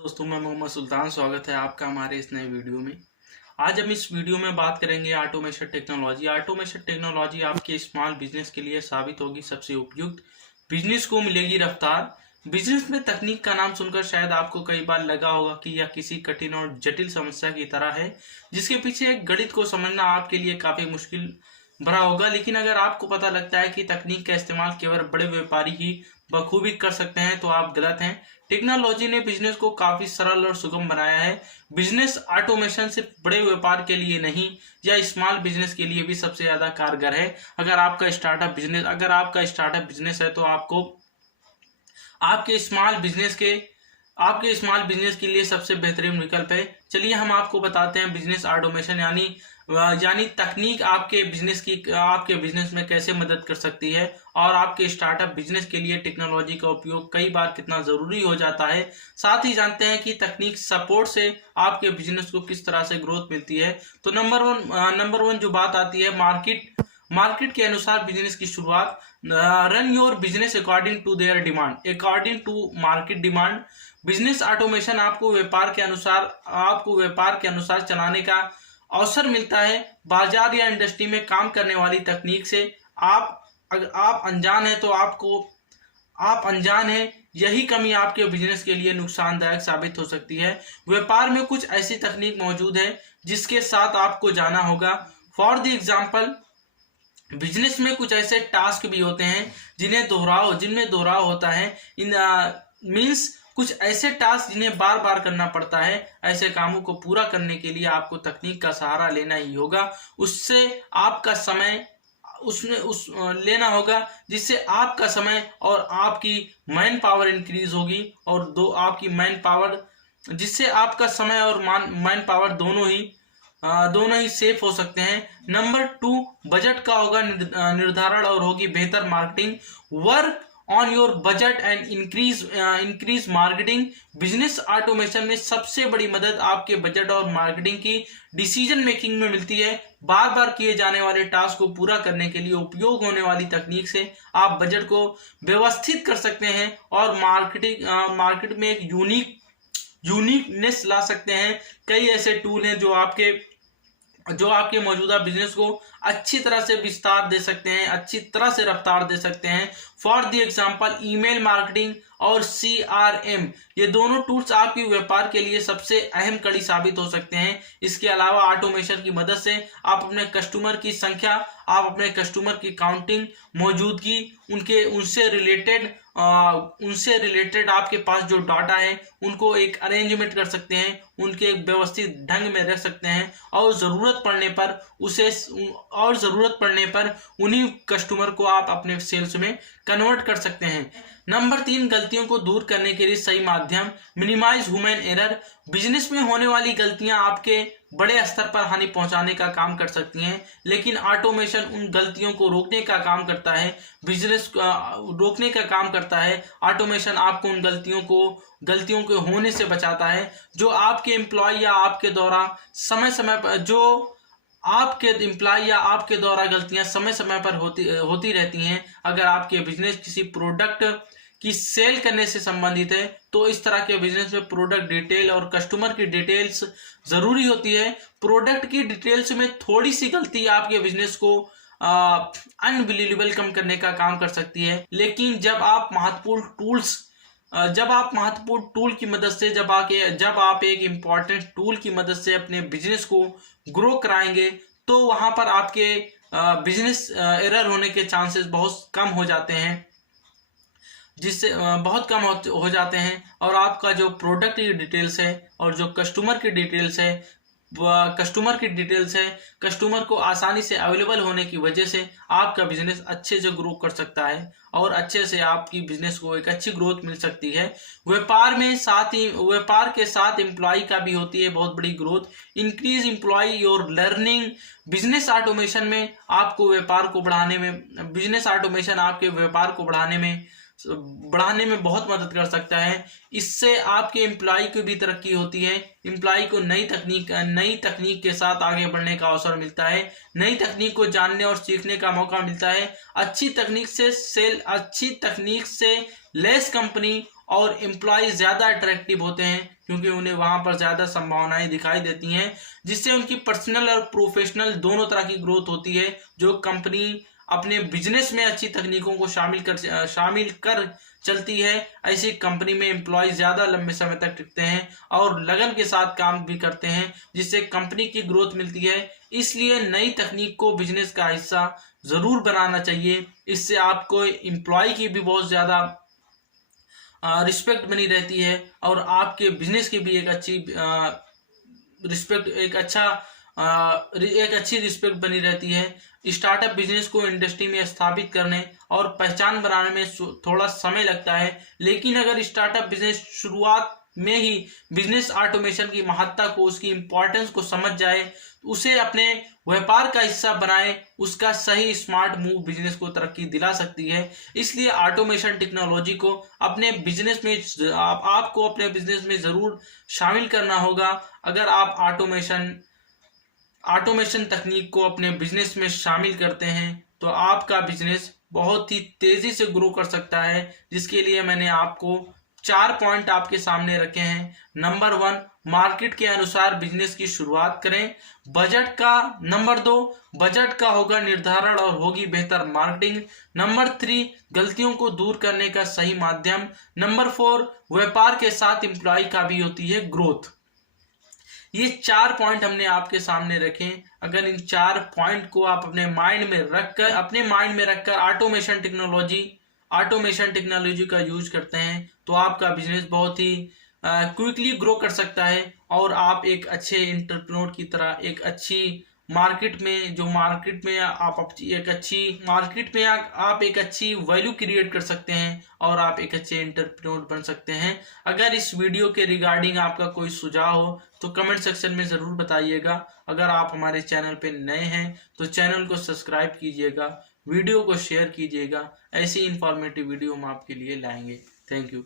दोस्तों, मैं मोहम्मद सुल्तान। स्वागत है आपका हमारे इस नए वीडियो में। आज हम इस वीडियो में बात करेंगे ऑटोमेशन टेक्नोलॉजी। ऑटोमेशन टेक्नोलॉजी आपके स्मॉल बिजनेस के लिए साबित होगी सबसे उपयुक्त। बिजनेस को मिलेगी रफ्तार। बिजनेस में तकनीक का नाम सुनकर शायद आपको कई बार लगा होगा कि यह किसी कठिन और जटिल समस्या की तरह है, जिसके पीछे एक गणित को समझना आपके लिए काफी मुश्किल भरा होगा। लेकिन अगर आपको पता लगता है कि तकनीक का इस्तेमाल केवल बड़े व्यापारी ही बखूबी कर सकते हैं, तो आप गलत हैं। टेक्नोलॉजी ने बिजनेस को काफी सरल और सुगम बनाया है। बिजनेस ऑटोमेशन सिर्फ बड़े व्यापार के लिए नहीं, या स्मॉल बिजनेस के लिए भी सबसे ज्यादा कारगर है। अगर आपका स्टार्टअप बिजनेस है, तो आपके स्मॉल बिजनेस के लिए सबसे बेहतरीन विकल्प है। चलिए हम आपको बताते हैं बिजनेस ऑटोमेशन यानी तकनीक आपके बिजनेस में कैसे मदद कर सकती है, और आपके स्टार्टअप बिजनेस के लिए टेक्नोलॉजी का उपयोग कई बार कितना जरूरी हो जाता है। साथ ही जानते हैं कि तकनीक सपोर्ट से आपके बिजनेस को किस तरह से ग्रोथ मिलती है। तो नंबर वन जो बात आती है, मार्केट के अनुसार बिजनेस की शुरुआत। Run your business according to their demand, according to market demand. Business automation आपको व्यापार के अनुसार चलाने का अवसर मिलता है। बाजार या इंडस्ट्री में काम करने वाली तकनीक से अगर आप अनजान हैं, तो आप अनजान हैं। यही कमी आपके बिजनेस के लिए नुकसानदायक साबित हो सकती है। व्यापार में कुछ ऐसी तकनीक मौजूद है जिसके साथ आपको जाना होगा। फॉर द एग्जाम्पल, बिजनेस में कुछ ऐसे टास्क भी होते हैं जिनमें दोहराव होता है। मीन्स कुछ ऐसे टास्क जिन्हें बार बार करना पड़ता है। ऐसे कामों को पूरा करने के लिए आपको तकनीक का सहारा लेना ही होगा। उससे आपका समय लेना होगा, जिससे आपका समय और आपकी मैन पावर इंक्रीज होगी, और जिससे आपका समय और मैन पावर दोनों ही सेफ हो सकते हैं। नंबर 2, बजट का होगा निर्धारण और होगी बेहतर marketing. Work on your budget and increase marketing. Business automation में सबसे बड़ी मदद आपके बजट और मार्केटिंग की डिसीजन मेकिंग में मिलती है। बार बार किए जाने वाले टास्क को पूरा करने के लिए उपयोग होने वाली तकनीक से आप बजट को व्यवस्थित कर सकते हैं, और मार्केट में एक यूनिकनेस ला सकते हैं। कई ऐसे टूल हैं जो आपके मौजूदा बिजनेस को अच्छी तरह से विस्तार दे सकते हैं, अच्छी तरह से रफ्तार दे सकते हैं। For the example, email marketing और CRM, ये दोनों टूल्स आपके व्यापार के लिए सबसे अहम कड़ी साबित हो सकते हैं। इसके अलावा ऑटोमेशन की मदद से आप अपने कस्टमर की संख्या, आप अपने कस्टमर की काउंटिंग, मौजूदगी, उनसे रिलेटेड आपके पास जो डाटा है, उनको एक अरेंजमेंट कर सकते हैं, उनके एक व्यवस्थित ढंग में रख सकते हैं, और जरूरत पड़ने पर उन्हीं कस्टमर को आप अपने सेल्स में कन्वर्ट कर सकते हैं। नंबर 3, गलतियों को दूर करने के लिए सही माध्यम। Minimise human error. बिजनेस में होने वाली गलतियां आपके बड़े स्तर पर हानि पहुंचाने का काम कर सकती हैं, लेकिन ऑटोमेशन उन गलतियों को रोकने का काम करता है। ऑटोमेशन आपको उन गलतियों के होने से बचाता है, जो आपके एम्प्लॉय या आपके द्वारा गलतियां समय समय पर होती रहती हैं। अगर आपके बिजनेस किसी प्रोडक्ट की सेल करने से संबंधित है, तो इस तरह के बिजनेस में प्रोडक्ट डिटेल और कस्टमर की डिटेल्स जरूरी होती है। प्रोडक्ट की डिटेल्स में थोड़ी सी गलती आपके बिजनेस को अनबिलीवेबल कम करने का काम कर सकती है। लेकिन जब आप महत्वपूर्ण टूल की मदद से जब आप एक इम्पॉर्टेंट टूल की मदद से अपने बिजनेस को ग्रो कराएंगे, तो वहां पर आपके बिजनेस एरर होने के चांसेस बहुत कम हो जाते हैं, और आपका जो प्रोडक्ट की डिटेल्स है और जो कस्टमर की डिटेल्स है, कस्टमर को आसानी से अवेलेबल होने की वजह से आपका बिजनेस अच्छे से ग्रो कर सकता है, और अच्छे से आपकी बिजनेस को एक अच्छी ग्रोथ मिल सकती है। व्यापार के साथ एम्प्लॉय का भी होती है बहुत बड़ी growth. Increase employ your learning. Business automation आपके व्यापार को बढ़ाने में बहुत मदद कर सकता है। इससे आपके एम्प्लॉय की भी तरक्की होती है। एम्प्लॉय को नई तकनीक के साथ आगे बढ़ने का अवसर मिलता है, नई तकनीक को जानने और सीखने का मौका मिलता है। अच्छी तकनीक से लेस कंपनी और एम्प्लॉय ज्यादा अट्रैक्टिव होते हैं, क्योंकि उन्हें वहां पर ज़्यादा संभावनाएं दिखाई देती हैं, जिससे उनकी पर्सनल और प्रोफेशनल दोनों तरह की ग्रोथ होती है। जो कंपनी अपने बिजनेस में अच्छी तकनीकों को शामिल कर चलती है, ऐसी कंपनी में एम्प्लॉय ज़्यादा लंबे समय तक टिकते हैं और लगन के साथ काम भी करते हैं, जिससे कंपनी की ग्रोथ मिलती है। इसलिए नई तकनीक को बिजनेस का हिस्सा ज़रूर बनाना चाहिए। इससे आपको एम्प्लॉय की भी बहुत ज़्यादा रिस्पेक्ट बनी रहती है और आपके बिजनेस की भी एक अच्छी रिस्पेक्ट एक अच्छी रिस्पेक्ट बनी रहती है। स्टार्टअप बिजनेस को इंडस्ट्री में स्थापित करने और पहचान बनाने में थोड़ा समय लगता है, लेकिन अगर स्टार्टअप बिजनेस शुरुआत में ही बिजनेस ऑटोमेशन की महत्ता को, उसकी इंपॉर्टेंस को समझ जाए, उसे अपने व्यापार का हिस्सा बनाए, उसका सही स्मार्ट मूव बिजनेस को तरक्की दिला सकती है। इसलिए ऑटोमेशन टेक्नोलॉजी को अपने बिजनेस में आपको अपने बिजनेस में ज़रूर शामिल करना होगा। अगर आप ऑटोमेशन तकनीक को अपने बिजनेस में शामिल करते हैं तो आपका बिजनेस बहुत ही तेज़ी से ग्रो कर सकता है, जिसके लिए मैंने आपको 4 पॉइंट आपके सामने रखे हैं। नंबर 1, मार्केट के अनुसार बिजनेस की शुरुआत करें। बजट का नंबर 2, बजट का होगा निर्धारण और होगी बेहतर मार्केटिंग। नंबर 3, गलतियों को दूर करने का सही माध्यम। नंबर 4, व्यापार के साथ एम्प्लॉय का भी होती है ग्रोथ। ये 4 पॉइंट हमने आपके सामने रखे। अगर इन 4 पॉइंट को आप अपने माइंड में रखकर ऑटोमेशन टेक्नोलॉजी का यूज करते हैं तो आपका बिजनेस बहुत ही क्विकली ग्रो कर सकता है और आप एक अच्छे एंटरप्रेन्योर की तरह एक अच्छी मार्केट में आप एक अच्छी वैल्यू क्रिएट कर सकते हैं और आप एक अच्छे एंटरप्रेन्योर बन सकते हैं। अगर इस वीडियो के रिगार्डिंग आपका कोई सुझाव हो तो कमेंट सेक्शन में ज़रूर बताइएगा। अगर आप हमारे चैनल पे नए हैं तो चैनल को सब्सक्राइब कीजिएगा, वीडियो को शेयर कीजिएगा। ऐसी इंफॉर्मेटिव वीडियो हम आपके लिए लाएंगे। Thank you.